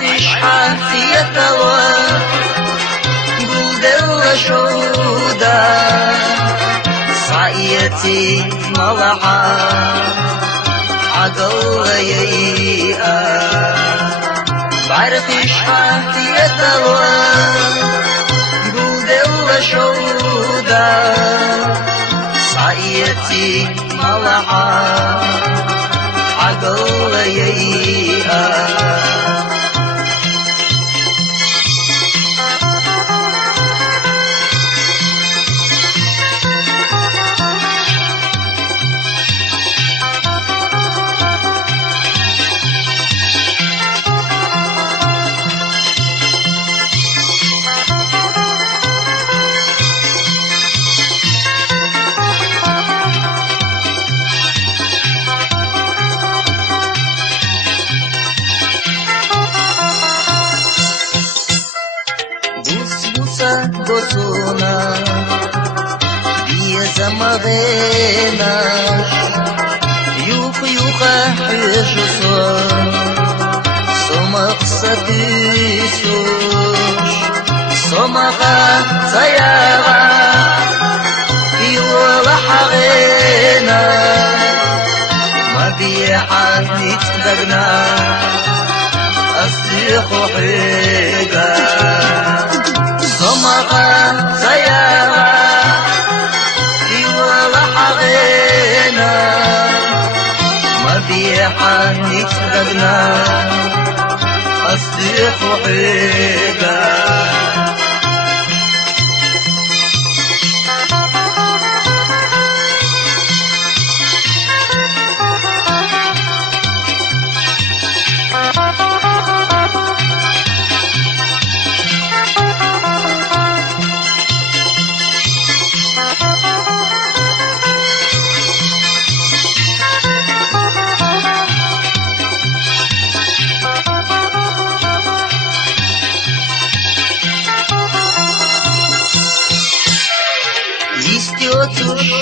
بعرفش حافيتها قول دل شودا صعيتي ملحا عقل ييئا بعرفش حافيتها قول دل شودا صعيتي ملحا عقل ييئا بوسونا بيا زمغينا يوخ حيشصا سمق ستيسوش سمقا زياغا يولا حغينا ما بيحا نتدقنا أصيخ حيقا سمقا زياغا يولا حغينا ما بيحا نتدقنا أصدق حيقا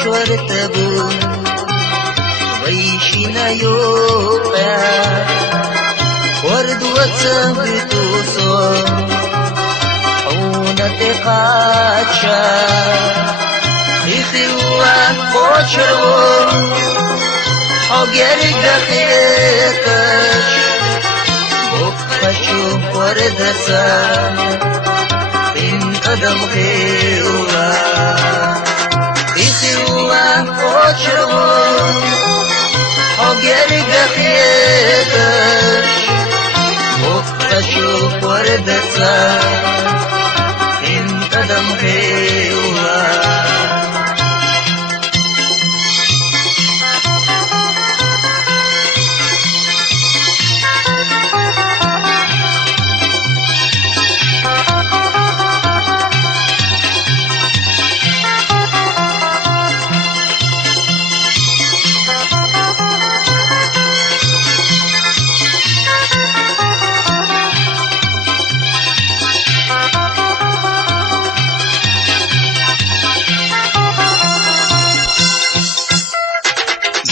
شورتبو ويشينا يوقع ورد وتبتوسو حونة قاتشا خيخوا قوشرو حقر دخيتش بقفشو وردسا من قدم خيوا قوشرو حقر دخيتش بقفشو وردسا من قدم خيوا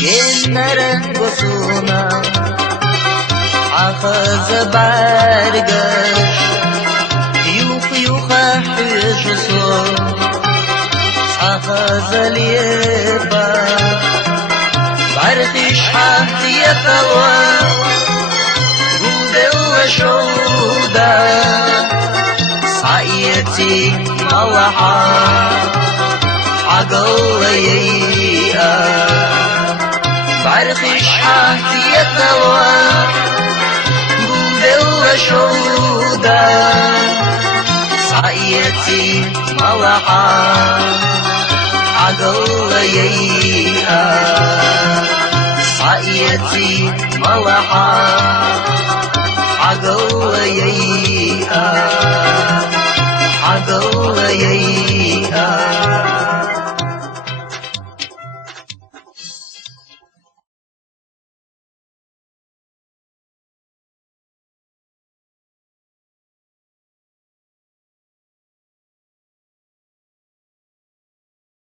ينرن بسونا أخذ برقش يوخ حيشصو أخذ ليبا برقش حافيتها قود وشودا صعيتي ملحا عقل ييئا بعرفش حافيتها قود وشودا صعيتي ملحا عقل ييئا صعيتي ملحا عقل ييئا عقل ييئا